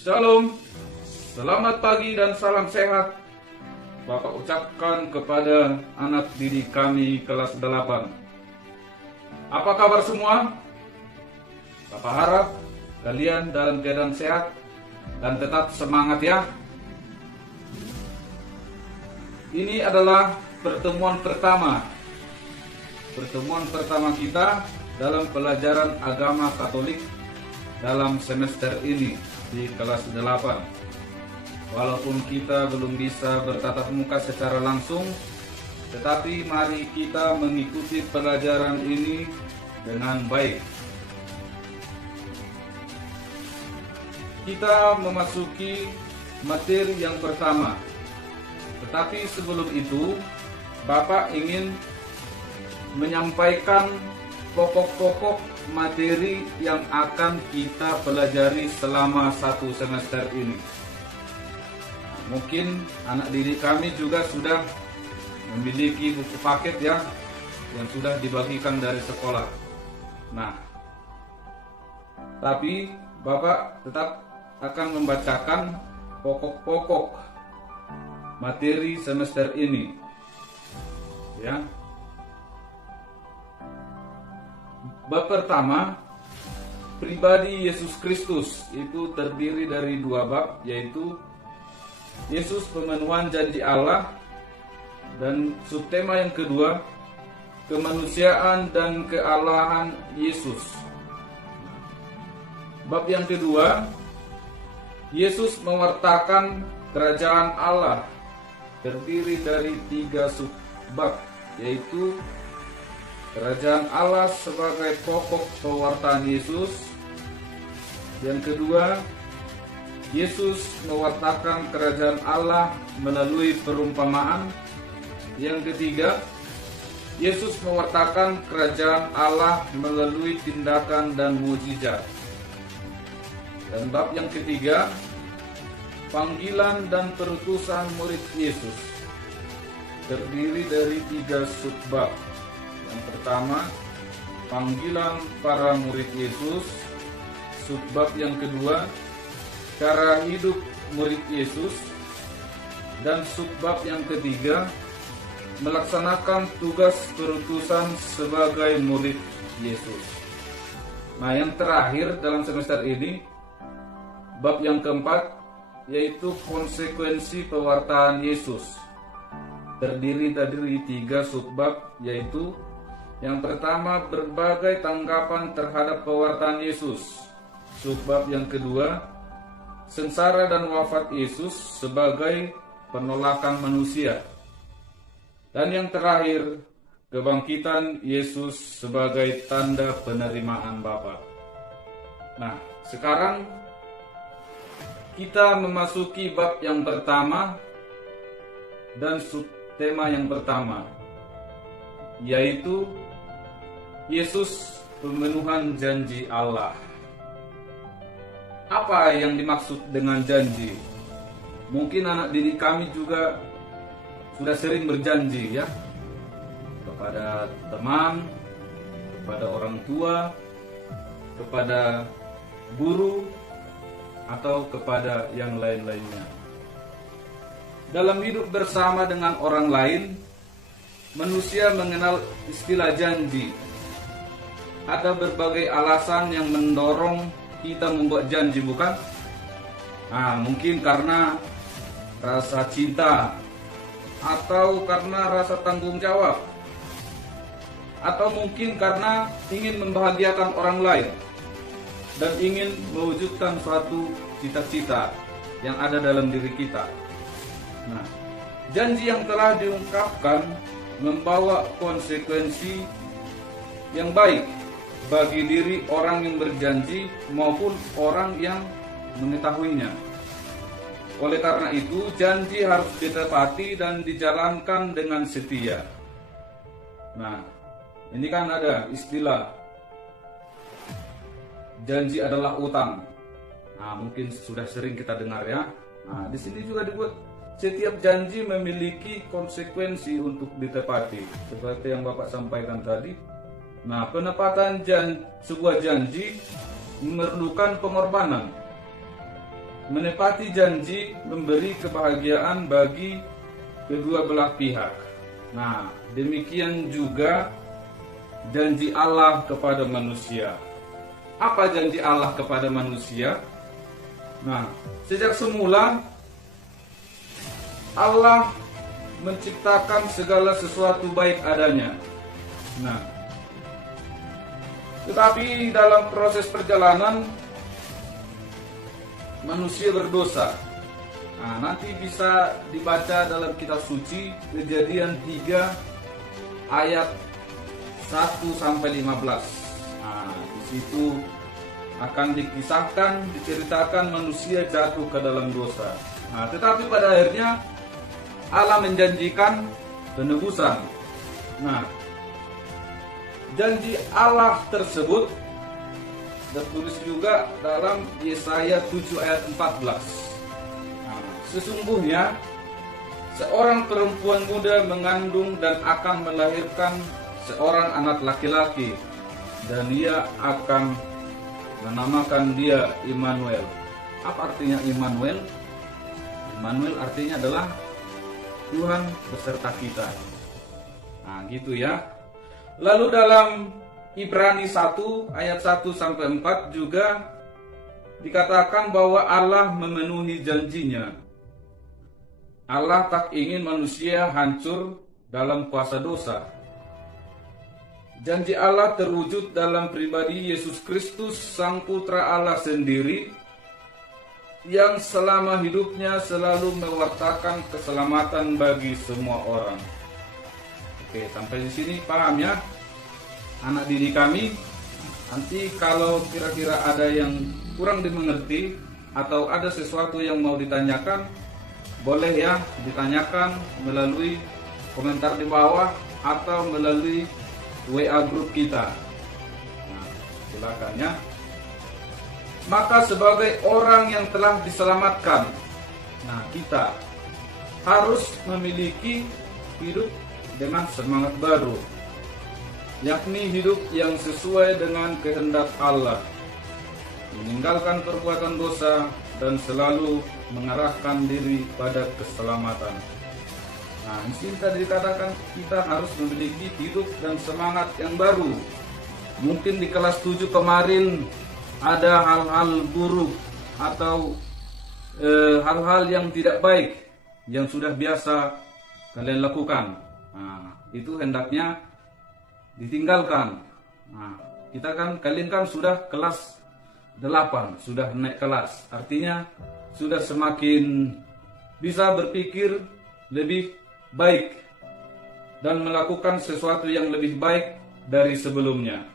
Shalom, selamat pagi dan salam sehat Bapak ucapkan kepada anak didik kami kelas 8. Apa kabar semua? Bapak harap kalian dalam keadaan sehat dan tetap semangat ya. Ini adalah pertemuan pertama kita dalam pelajaran agama Katolik dalam semester ini di kelas 8. Walaupun kita belum bisa bertatap muka secara langsung, tetapi mari kita mengikuti pelajaran ini dengan baik. Kita memasuki materi yang pertama. Tetapi sebelum itu, Bapak ingin menyampaikan pokok-pokok materi yang akan kita pelajari selama satu semester ini. Mungkin anak didik kami juga sudah memiliki buku paket ya, yang sudah dibagikan dari sekolah. Nah, tapi Bapak tetap akan membacakan pokok-pokok materi semester ini ya. Bab pertama, pribadi Yesus Kristus, itu terdiri dari 2 bab, yaitu Yesus pemenuhan janji Allah, dan subtema yang kedua, kemanusiaan dan kealahan Yesus. Bab yang kedua, Yesus mewartakan kerajaan Allah, terdiri dari 3 subbab, yaitu kerajaan Allah sebagai pokok pewartaan Yesus. Yang kedua, Yesus mewartakan kerajaan Allah melalui perumpamaan. Yang ketiga, Yesus mewartakan kerajaan Allah melalui tindakan dan mukjizat. Dan bab yang ketiga, panggilan dan perutusan murid Yesus, terdiri dari 3 subbab. Yang pertama, panggilan para murid Yesus. Subbab yang kedua, cara hidup murid Yesus. Dan subbab yang ketiga, melaksanakan tugas perutusan sebagai murid Yesus. Nah, yang terakhir dalam semester ini, bab yang keempat, yaitu konsekuensi pewartaan Yesus, terdiri dari 3 subbab, yaitu yang pertama, berbagai tanggapan terhadap pewartaan Yesus. Subbab yang kedua, sengsara dan wafat Yesus sebagai penolakan manusia. Dan yang terakhir, kebangkitan Yesus sebagai tanda penerimaan Bapa. Nah, sekarang kita memasuki bab yang pertama dan subtema yang pertama, yaitu Yesus pemenuhan janji Allah. Apa yang dimaksud dengan janji? Mungkin anak didik kami juga sudah sering berjanji ya, kepada teman, kepada orang tua, kepada guru, atau kepada yang lain-lainnya. Dalam hidup bersama dengan orang lain, manusia mengenal istilah janji. Ada berbagai alasan yang mendorong kita membuat janji, bukan? Nah, mungkin karena rasa cinta, atau karena rasa tanggung jawab, atau mungkin karena ingin membahagiakan orang lain dan ingin mewujudkan suatu cita-cita yang ada dalam diri kita. Nah, janji yang telah diungkapkan membawa konsekuensi yang baik bagi diri orang yang berjanji maupun orang yang mengetahuinya. Oleh karena itu, janji harus ditepati dan dijalankan dengan setia. Nah, ini kan ada istilah janji adalah utang. Nah, mungkin sudah sering kita dengar ya. Nah, di sini juga dibuat setiap janji memiliki konsekuensi untuk ditepati, seperti yang Bapak sampaikan tadi. Nah, penepatan sebuah janji memerlukan pengorbanan. menepati janji memberi kebahagiaan bagi kedua belah pihak. Nah, demikian juga janji Allah kepada manusia. Apa janji Allah kepada manusia? Nah, sejak semula Allah menciptakan segala sesuatu baik adanya. Nah, tetapi dalam proses perjalanan manusia berdosa. Nah, nanti bisa dibaca dalam kitab suci Kejadian 3 ayat 1 sampai 15. Nah, di situ akan dikisahkan, diceritakan manusia jatuh ke dalam dosa. Nah, tetapi pada akhirnya Allah menjanjikan penebusan. Nah, janji Allah tersebut tertulis juga dalam Yesaya 7 ayat 14. Nah, sesungguhnya seorang perempuan muda mengandung dan akan melahirkan seorang anak laki-laki, dan ia akan menamakan dia Immanuel. Apa artinya Immanuel? Immanuel artinya adalah Tuhan beserta kita. Nah, gitu ya. Lalu dalam Ibrani 1 ayat 1 sampai 4 juga dikatakan bahwa Allah memenuhi janjinya. Allah tak ingin manusia hancur dalam kuasa dosa. Janji Allah terwujud dalam pribadi Yesus Kristus, Sang Putra Allah sendiri, yang selama hidupnya selalu mewartakan keselamatan bagi semua orang. Oke, sampai di sini paham ya, anak didik kami. Nanti kalau kira-kira ada yang kurang dimengerti atau ada sesuatu yang mau ditanyakan, boleh ya ditanyakan melalui komentar di bawah atau melalui WA grup kita. Nah, silakan ya. Maka sebagai orang yang telah diselamatkan, nah kita harus memiliki hidup dengan semangat baru, yakni hidup yang sesuai dengan kehendak Allah, meninggalkan perbuatan dosa dan selalu mengarahkan diri pada keselamatan. Nah, di sini tadi dikatakan kita harus memiliki hidup dan semangat yang baru. Mungkin di kelas 7 kemarin ada hal-hal buruk atau hal-hal yang tidak baik yang sudah biasa kalian lakukan. Nah, itu hendaknya ditinggalkan. Nah, kalian kan sudah kelas 8, sudah naik kelas. Artinya sudah semakin bisa berpikir lebih baik dan melakukan sesuatu yang lebih baik dari sebelumnya.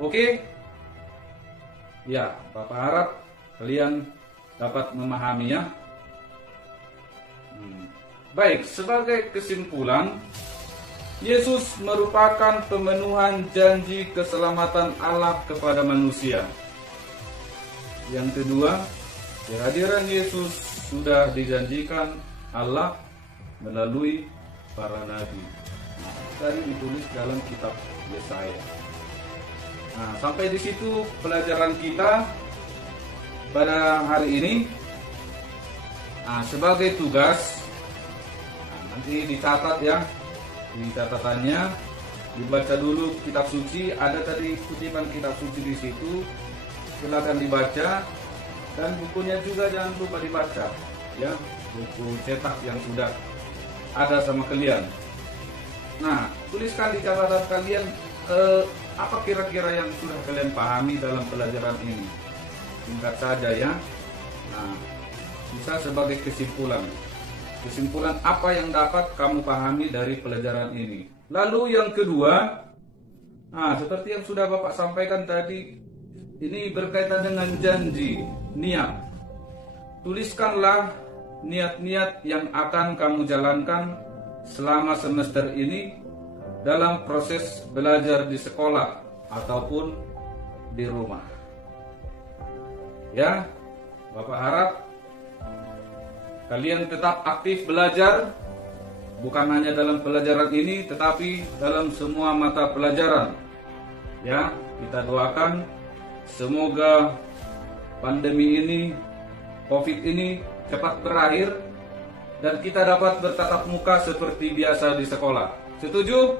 Oke? Ya, Bapak harap kalian dapat memahaminya. Baik, sebagai kesimpulan, Yesus merupakan pemenuhan janji keselamatan Allah kepada manusia. Yang kedua, kehadiran Yesus sudah dijanjikan Allah melalui para nabi. Tadi ditulis dalam kitab Yesaya. Nah, sampai di situ pelajaran kita pada hari ini. Nah, sebagai tugas, nanti dicatat ya, di catatannya dibaca dulu kitab suci. Ada tadi kutipan kitab suci di situ, silakan dibaca, dan bukunya juga jangan lupa dibaca ya, buku cetak yang sudah ada sama kalian. Nah, tuliskan di catatan kalian apa kira-kira yang sudah kalian pahami dalam pelajaran ini. Singkat saja ya. Nah, bisa sebagai kesimpulan. Kesimpulan apa yang dapat kamu pahami dari pelajaran ini. Lalu yang kedua, nah seperti yang sudah Bapak sampaikan tadi, ini berkaitan dengan janji, niat. Tuliskanlah niat-niat yang akan kamu jalankan selama semester ini dalam proses belajar di sekolah ataupun di rumah. Ya, Bapak harap kalian tetap aktif belajar, bukan hanya dalam pelajaran ini, tetapi dalam semua mata pelajaran. Ya, kita doakan semoga pandemi ini COVID ini cepat berakhir dan kita dapat bertatap muka seperti biasa di sekolah. Setuju?